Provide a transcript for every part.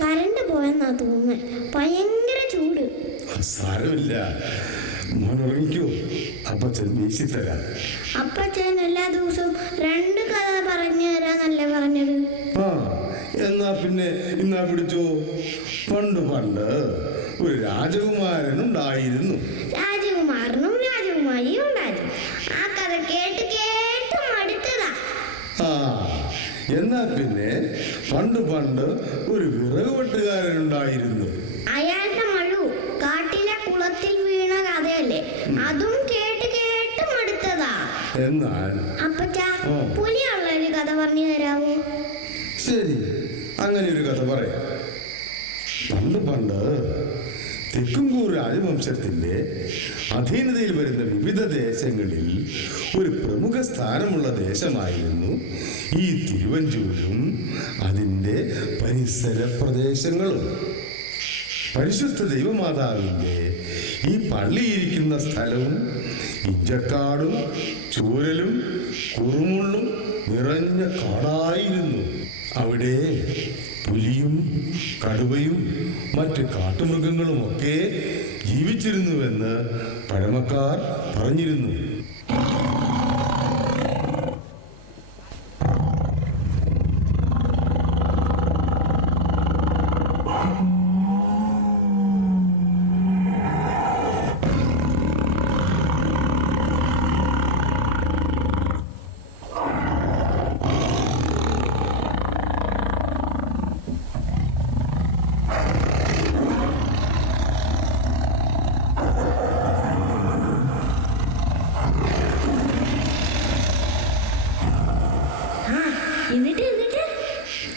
Current പോയെന്നാ തോന്നുന്നത്. ഭയങ്കര ചൂട്. സാരമില്ല, മോൻ ഉറങ്ങിക്കോ, അപ്പച്ചൻ വീശി തരാം. അപ്പച്ചൻ എല്ലാ ദിവസവും 2 കഥ പറഞ്ഞു തരാന്നല്ലേ പറഞ്ഞത്? ആ, എന്നാ പിന്നെ ഇന്നാ പിടിച്ചോ. പണ്ട് ഒരു രാജകുമാരനുണ്ടായിരുന്നു. രാജകുമാരനും രാജകുമാരിയും ഉണ്ടായിരുന്നു. ആ കഥ കേട്ട് കേട്ട് മടുത്തതാ. ആ, എന്നാ പിന്നെ പണ്ട് ഒരു വിറക് വെട്ടുകാരനുണ്ടായിരുന്നു. അയാളുടെ മഴു കാട്ടിലെ കുളത്തിൽ വീണ കഥയല്ലേ? അതും കേട്ട് കേട്ട് മടുത്തതാ. എന്നാൽ അപ്പച്ചാ, പുലിയുള്ള ഒരു കഥ പറഞ്ഞു തരാമോ? ശരി, അങ്ങനെ ഒരു കഥ പറയാം. പണ്ട് തെക്കുംകൂർ രാജവംശത്തിന്റെ അധീനതയിൽ വരുന്ന വിവിധ ദേശങ്ങളിൽ ഒരു പ്രമുഖ സ്ഥാനമുള്ള ദേശമായിരുന്നു ഈ തിരുവഞ്ചൂരും അതിൻ്റെ പരിസര പ്രദേശങ്ങളും. പരിശുദ്ധ ദൈവമാതാവിൻ്റെ ഈ പള്ളിയിരിക്കുന്ന സ്ഥലവും ഇഞ്ചക്കാടും ചൂരലും കുറുമുള്ളും നിറഞ്ഞ കാടായിരുന്നു. അവിടെ പുലിയും കടുവയും മറ്റ് കാട്ടുമൃഗങ്ങളുമൊക്കെ ജീവിച്ചിരുന്നുവെന്ന് പഴമക്കാർ പറഞ്ഞിരുന്നു.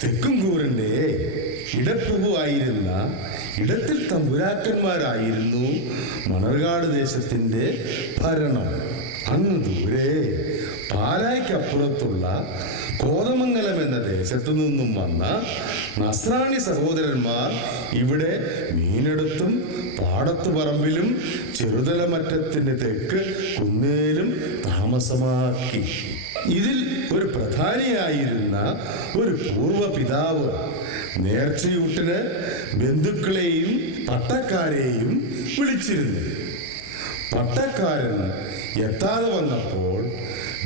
തെക്കുംകൂറിന്റെ ഇടപ്രഭുവായിരുന്ന ഇടത്തിൽ തമ്പുരാക്കന്മാരായിരുന്നു മണർകാട് ദേശത്തിന്റെ ഭരണം. അങ്ങ് ദൂരെ പാലായ്ക്കപ്പുറത്തുള്ള കോതമംഗലം എന്ന ദേശത്തു നിന്നും വന്ന നസ്രാണി സഹോദരന്മാർ ഇവിടെ മീനെടുത്തും പാടത്തുപറമ്പിലും ചെറുതലമറ്റത്തിന് തെക്ക് കുന്നേലും താമസമാക്കി. ഇതിൽ ഒരു പ്രധാനിയായിരുന്ന ഒരു പൂർവ്വ പിതാവ് നേർച്ചയൂട്ടിന് ബന്ധുക്കളെയും പട്ടക്കാരെയും വിളിച്ചിരുന്നു. പട്ടക്കാരൻ എത്താതെ വന്നപ്പോൾ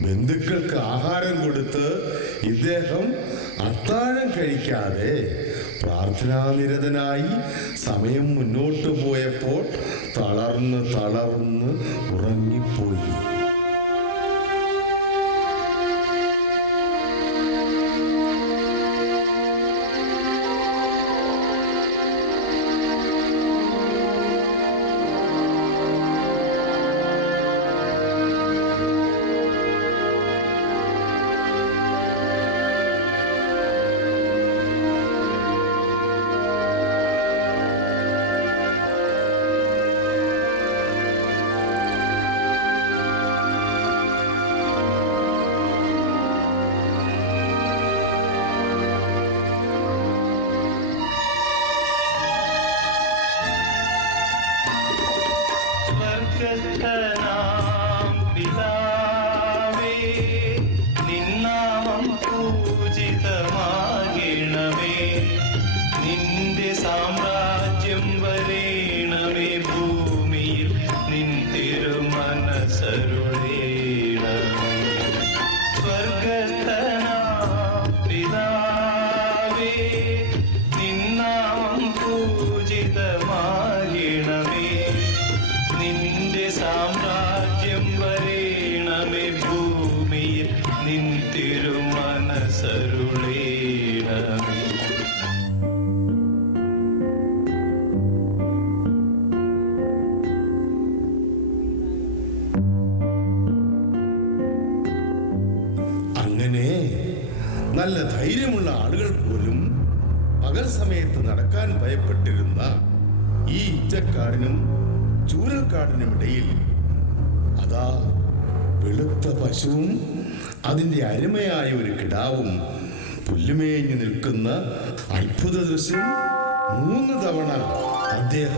ബന്ധുക്കൾക്ക് ആഹാരം കൊടുത്ത് ഇദ്ദേഹം അത്താഴം കഴിക്കാതെ പ്രാർത്ഥനാനിരതനായി സമയം മുന്നോട്ടു പോയപ്പോൾ തളർന്ന് ഉറങ്ങിപ്പോയി. പിതാവേ, നിന്നാമം പൂജിതമാകണമേ, നിന്റെ സാമ്രാജ്യം വരേണമേ, ഭൂമിയിൽ നിൻ തിരുമനസ്സരുളേണമേ. സ്വർഗസ്ഥനാം പിതാവേ, നിന്നാമം പൂജിതമാകണമേ, നിന്റെ സാമ്രാജ്യം വരേണമേ, ഭൂമിയിൽ നിൻ തിരുമനസ്സരുളേണമേ. അങ്ങനെ നല്ല ധൈര്യമുള്ള ആളുകൾ പോലും പകൽ സമയത്ത് നടക്കാൻ ഭയപ്പെട്ടിരുന്ന ഈ ഇഞ്ചക്കാടിനും ചൂരൽക്കാടിനുമിടയിൽ അതാ വെളുത്ത പശുവും അതിൻ്റെ അരുമയായ ഒരു കിടാവും പുല്ലുമേഞ്ഞു നിൽക്കുന്ന അത്ഭുത ദൃശ്യം 3 തവണ അദ്ദേഹം